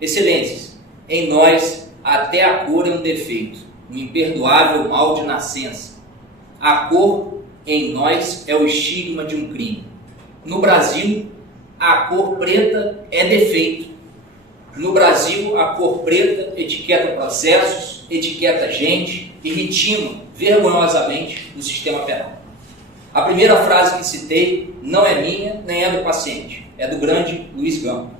Excelências, em nós até a cor é um defeito, um imperdoável mal de nascença. A cor em nós é o estigma de um crime. No Brasil, a cor preta é defeito. No Brasil, a cor preta etiqueta processos, etiqueta gente e vitima vergonhosamente do sistema penal. A primeira frase que citei não é minha, nem é do paciente, é do grande Luiz Gama.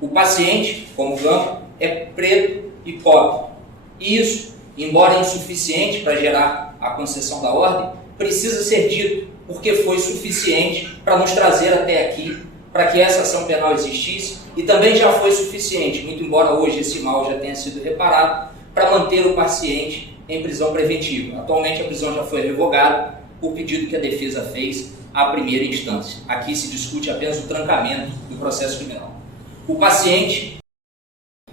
O paciente, como Gama, é preto e pobre. E isso, embora insuficiente para gerar a concessão da ordem, precisa ser dito, porque foi suficiente para nos trazer até aqui, para que essa ação penal existisse, e também já foi suficiente, muito embora hoje esse mal já tenha sido reparado, para manter o paciente em prisão preventiva. Atualmente a prisão já foi revogada por pedido que a defesa fez à primeira instância. Aqui se discute apenas o trancamento do processo criminal. O paciente,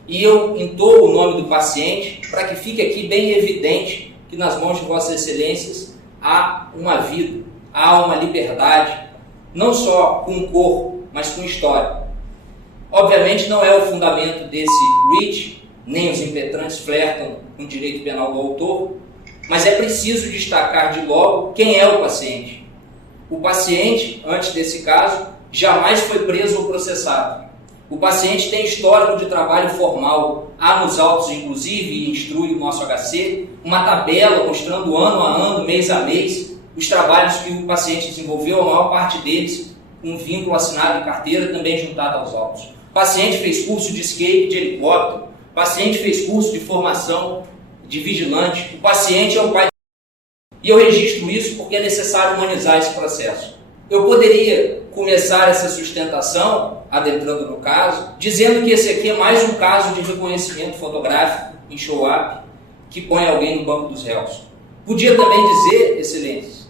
e eu entoo o nome do paciente para que fique aqui bem evidente que nas mãos de Vossas Excelências há uma vida, há uma liberdade, não só com corpo, mas com história. Obviamente não é o fundamento desse writ, nem os impetrantes flertam com o direito penal do autor, mas é preciso destacar de logo quem é o paciente. O paciente, antes desse caso, jamais foi preso ou processado. O paciente tem histórico de trabalho formal, há nos autos, inclusive, e instrui o nosso HC, uma tabela mostrando ano a ano, mês a mês, os trabalhos que o paciente desenvolveu, a maior parte deles com vínculo assinado em carteira, também juntado aos autos. O paciente fez curso de escape de helicóptero, o paciente fez curso de formação de vigilante, o paciente é o pai. E eu registro isso porque é necessário humanizar esse processo. Eu poderia começar essa sustentação, adentrando no caso, dizendo que esse aqui é mais um caso de reconhecimento fotográfico em show-up que põe alguém no banco dos réus. Podia também dizer, Excelências,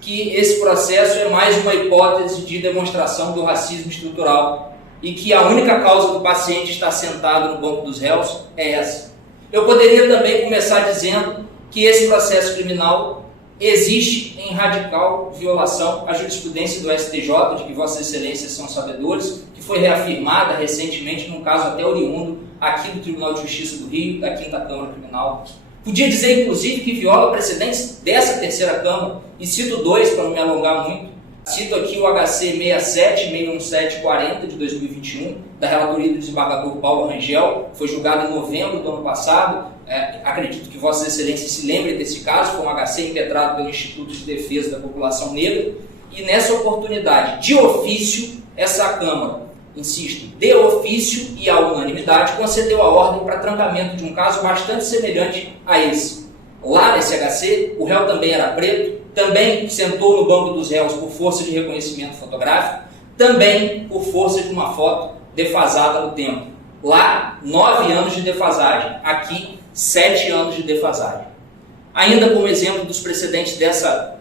que esse processo é mais uma hipótese de demonstração do racismo estrutural e que a única causa do paciente estar sentado no banco dos réus é essa. Eu poderia também começar dizendo que esse processo criminal existe em radical violação à jurisprudência do STJ, de que Vossas Excelências são sabedores, que foi reafirmada recentemente num caso até oriundo aqui do Tribunal de Justiça do Rio, da 5ª Câmara Criminal. Podia dizer, inclusive, que viola precedentes dessa 3ª Câmara, e cito dois para não me alongar muito. Cito aqui o HC 67-61740 de 2021, da relatoria do desembargador Paulo Rangel, foi julgado em novembro do ano passado. Acredito que Vossas Excelências se lembrem desse caso, foi um HC impetrado pelo Instituto de Defesa da População Negra, e nessa oportunidade, de ofício, essa Câmara, insisto, de ofício e à unanimidade, concedeu a ordem para trancamento de um caso bastante semelhante a esse. Lá nesse HC, o réu também era preto, também sentou no banco dos réus por força de reconhecimento fotográfico, também por força de uma foto defasada no tempo. Lá, 9 anos de defasagem, aqui, 7 anos de defasagem. Ainda como exemplo dos precedentes dessa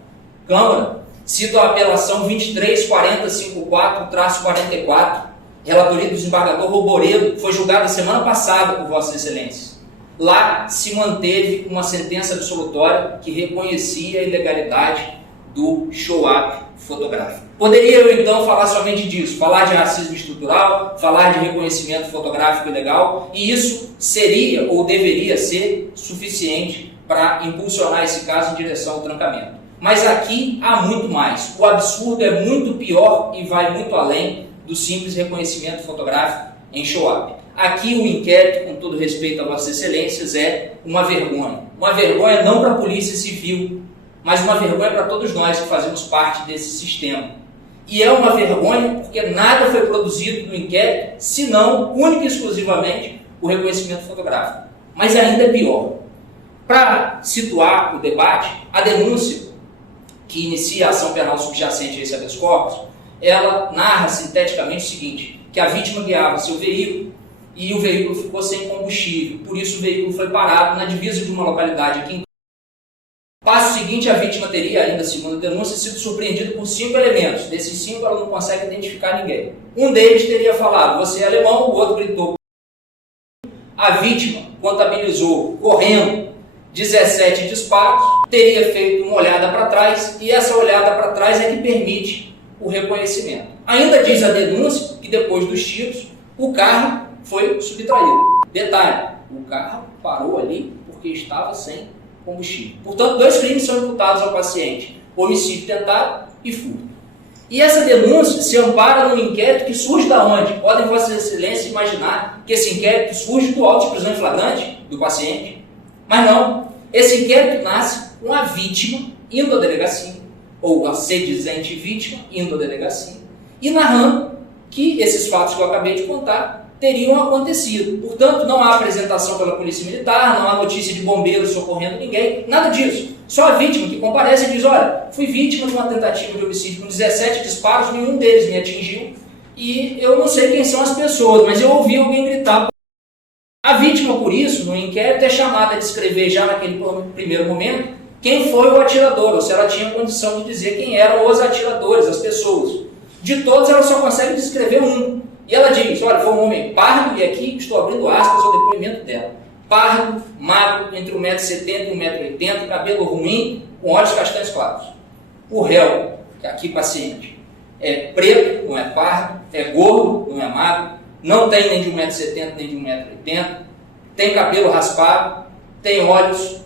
Câmara, cito a apelação 234054-44, relatoria do desembargador Roboredo, foi julgada semana passada por Vossas Excelências. Lá se manteve uma sentença absolutória que reconhecia a ilegalidade do show-up fotográfico. Poderia eu então falar somente disso, falar de racismo estrutural, falar de reconhecimento fotográfico ilegal, e isso seria ou deveria ser suficiente para impulsionar esse caso em direção ao trancamento. Mas aqui há muito mais. O absurdo é muito pior e vai muito além do simples reconhecimento fotográfico em show-up. Aqui o inquérito, com todo respeito a Vossas Excelências, é uma vergonha. Uma vergonha não para a Polícia Civil, mas uma vergonha para todos nós que fazemos parte desse sistema. E é uma vergonha porque nada foi produzido no inquérito, senão, única e exclusivamente, o reconhecimento fotográfico. Mas ainda é pior. Para situar o debate, a denúncia que inicia a ação penal subjacente a esse habeas corpus, ela narra sinteticamente o seguinte, que a vítima guiava seu veículo e o veículo ficou sem combustível, por isso o veículo foi parado na divisa de uma localidade aqui em passo seguinte, a vítima teria, ainda segundo a denúncia, sido surpreendida por 5 elementos. Desses 5, ela não consegue identificar ninguém. Um deles teria falado, você é alemão, o outro gritou. A vítima contabilizou, correndo, 17 disparos, teria feito uma olhada para trás, e essa olhada para trás é que permite o reconhecimento. Ainda diz a denúncia que depois dos tiros, o carro foi subtraído. Detalhe, o carro parou ali porque estava sem combustível. Portanto, 2 crimes são imputados ao paciente: homicídio tentado e furto. E essa denúncia se ampara num inquérito que surge da onde? Podem Vossas Excelências imaginar que esse inquérito surge do auto de prisão em flagrante do paciente? Mas não. Esse inquérito nasce com a vítima indo à delegacia, ou a sedizente vítima indo à delegacia, e narrando que esses fatos que eu acabei de contar teriam acontecido. Portanto, não há apresentação pela Polícia Militar, não há notícia de bombeiros socorrendo ninguém, nada disso. Só a vítima que comparece e diz: olha, fui vítima de uma tentativa de homicídio com 17 disparos, nenhum deles me atingiu, e eu não sei quem são as pessoas, mas eu ouvi alguém gritar. A vítima, por isso, no inquérito, é chamada a descrever já naquele primeiro momento quem foi o atirador, ou se ela tinha condição de dizer quem eram os atiradores, as pessoas. De todos, ela só consegue descrever um. E ela diz: olha, foi um homem pardo, e aqui estou abrindo aspas ao depoimento dela. Pardo, magro, entre 1,70 m e 1,80 m, cabelo ruim, com olhos castanhos claros. O réu, que aqui paciente, é preto, não é pardo, é gordo, não é magro, não tem nem de 1,70 m nem de 1,80 m, tem cabelo raspado, tem olhos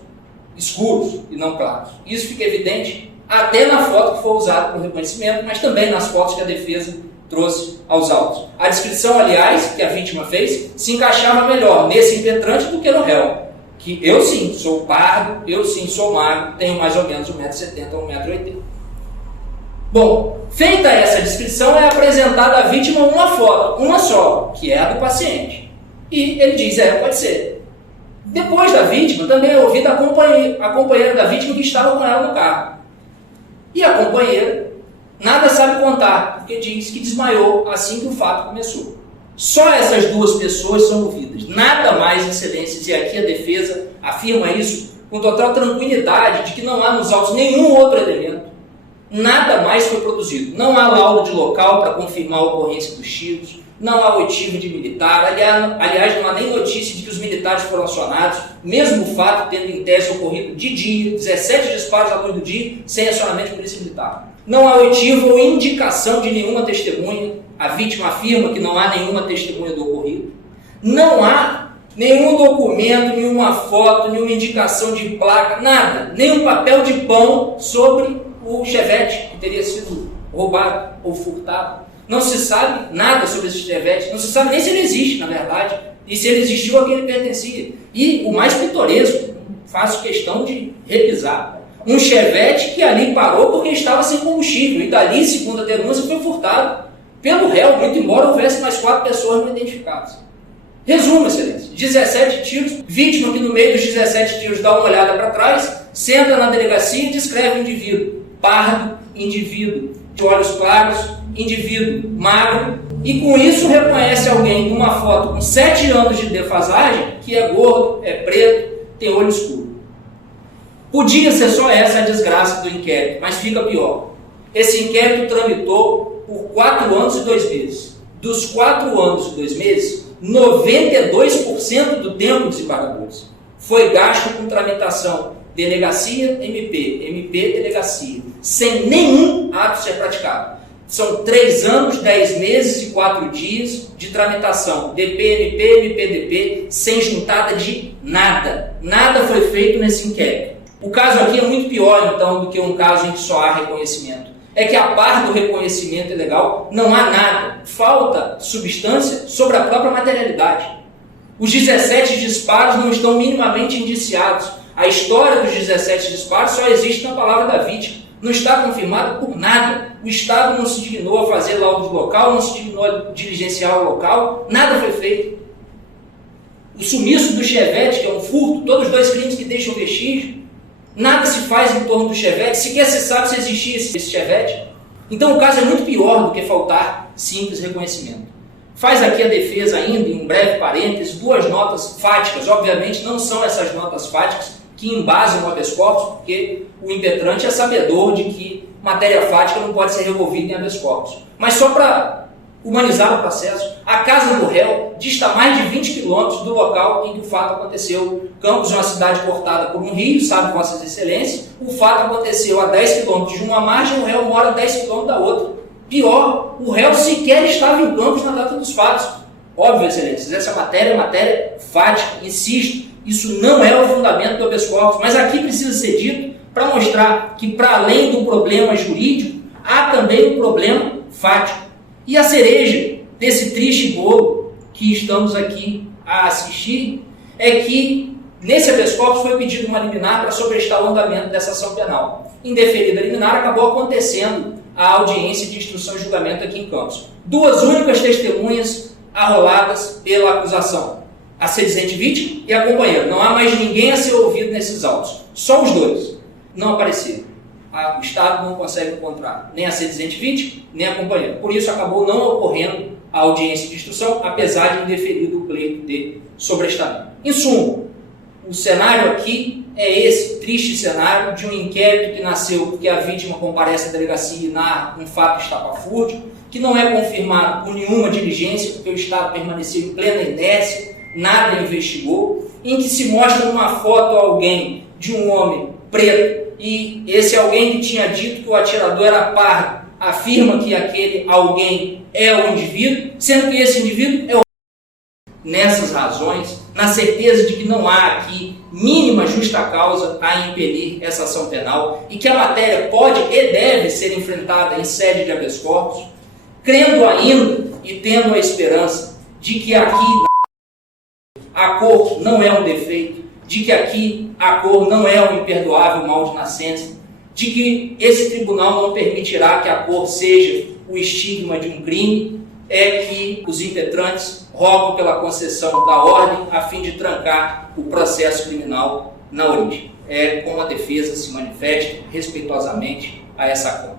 escuros e não claros. Isso fica evidente até na foto que foi usada para o reconhecimento, mas também nas fotos que a defesa trouxe aos autos. A descrição, aliás, que a vítima fez, se encaixava melhor nesse impetrante do que no réu. Que eu sim sou pardo, eu sim sou magro, tenho mais ou menos 1,70 m ou 1,80 m. Bom, feita essa descrição, é apresentada à vítima uma foto, uma só, que é a do paciente. E ele diz: pode ser. Depois da vítima, também é ouvida a companheira da vítima que estava com ela no carro. E a companheira nada sabe contar, porque diz que desmaiou assim que o fato começou. Só essas duas pessoas são ouvidas, nada mais, Excelências, e aqui a defesa afirma isso com total tranquilidade, de que não há nos autos nenhum outro elemento. Nada mais foi produzido. Não há laudo de local para confirmar a ocorrência dos tiros, não há oitivo de militar, aliás, não há nem notícia de que os militares foram acionados, mesmo o fato tendo em tese ocorrido de dia, 17 disparos à luz do dia, sem acionamento de polícia militar. Não há oitivo ou indicação de nenhuma testemunha, a vítima afirma que não há nenhuma testemunha do ocorrido. Não há nenhum documento, nenhuma foto, nenhuma indicação de placa, nada, nenhum papel de pão sobre o Chevette que teria sido roubado ou furtado. Não se sabe nada sobre esse Chevette, não se sabe nem se ele existe, na verdade, e se ele existiu a quem ele pertencia. E o mais pitoresco, faço questão de repisar, um Chevette que ali parou porque estava sem combustível, e dali, segundo a denúncia, foi furtado pelo réu, muito embora houvesse mais 4 pessoas não identificadas. Resumo, Excelência: 17 tiros, vítima que no meio dos 17 tiros dá uma olhada para trás, senta na delegacia e descreve o indivíduo: pardo, indivíduo de olhos claros, indivíduo magro, e com isso reconhece alguém numa foto com 7 anos de defasagem que é gordo, é preto, tem olho escuro. Podia ser só essa a desgraça do inquérito, mas fica pior. Esse inquérito tramitou por 4 anos e 2 meses. Dos 4 anos e 2 meses, 92% do tempo, desembargadores, foi gasto com tramitação delegacia, MP, delegacia, sem nenhum ato ser praticado. São 3 anos, 10 meses e 4 dias de tramitação, DP, MP, DP, sem juntada de nada. Nada foi feito nesse inquérito. O caso aqui é muito pior, então, do que um caso em que só há reconhecimento. É que, a par do reconhecimento ilegal, não há nada. Falta substância sobre a própria materialidade. Os 17 disparos não estão minimamente indiciados. A história dos 17 disparos só existe na palavra da vítima. Não está confirmada por nada. O Estado não se dignou a fazer laudo de local, não se dignou a diligenciar o local, nada foi feito. O sumiço do Chevette, que é um furto, todos os 2 crimes que deixam vestígio, nada se faz em torno do Chevette, sequer se sabe se existia esse Chevette. Então o caso é muito pior do que faltar simples reconhecimento. Faz aqui a defesa ainda, em um breve parênteses, 2 notas fáticas. Obviamente não são essas notas fáticas que embasam o habeas corpus, porque o impetrante é sabedor de que matéria fática não pode ser revolvida em habeas corpus. Mas só para humanizar o processo, a casa do réu dista mais de 20 quilômetros do local em que o fato aconteceu. Campos é uma cidade cortada por um rio, sabe Vossas Excelências, o fato aconteceu a 10 quilômetros de uma margem, o réu mora a 10 quilômetros da outra. Pior, o réu sequer estava em Campos na data dos fatos. Óbvio, excelências, essa matéria é matéria fática, insisto, isso não é o fundamento do habeas corpus, mas aqui precisa ser dito para mostrar que, para além do problema jurídico, há também um problema fático. E a cereja desse triste bolo que estamos aqui a assistir é que, nesse habeas corpus, foi pedido uma liminar para sobrestar o andamento dessa ação penal. Indeferida liminar, acabou acontecendo a audiência de instrução e julgamento aqui em Campos. Duas únicas testemunhas arroladas pela acusação: a sedizente vítima e a companheira. Não há mais ninguém a ser ouvido nesses autos. Só os dois não apareceram. O Estado não consegue encontrar nem a sedizente vítima, nem a companheira. Por isso, acabou não ocorrendo a audiência de instrução, apesar de indeferido o pleito de sobrestamento. Em suma, o cenário aqui é esse triste cenário de um inquérito que nasceu porque a vítima comparece à delegacia e narra um fato estapafúrdio, que não é confirmado por nenhuma diligência, porque o Estado permaneceu em plena inércia, nada investigou, em que se mostra numa foto alguém de um homem preto, e esse alguém que tinha dito que o atirador era pardo afirma que aquele alguém é o indivíduo, sendo que esse indivíduo é o... Nessas razões, na certeza de que não há aqui mínima justa causa a impelir essa ação penal e que a matéria pode e deve ser enfrentada em sede de habeas corpus, crendo ainda e tendo a esperança de que aqui a cor não é um defeito, de que aqui a cor não é um imperdoável mal de nascença, de que esse tribunal não permitirá que a cor seja o estigma de um crime, é que os impetrantes rogam pela concessão da ordem a fim de trancar o processo criminal na origem. É como a defesa se manifesta respeitosamente a essa cor.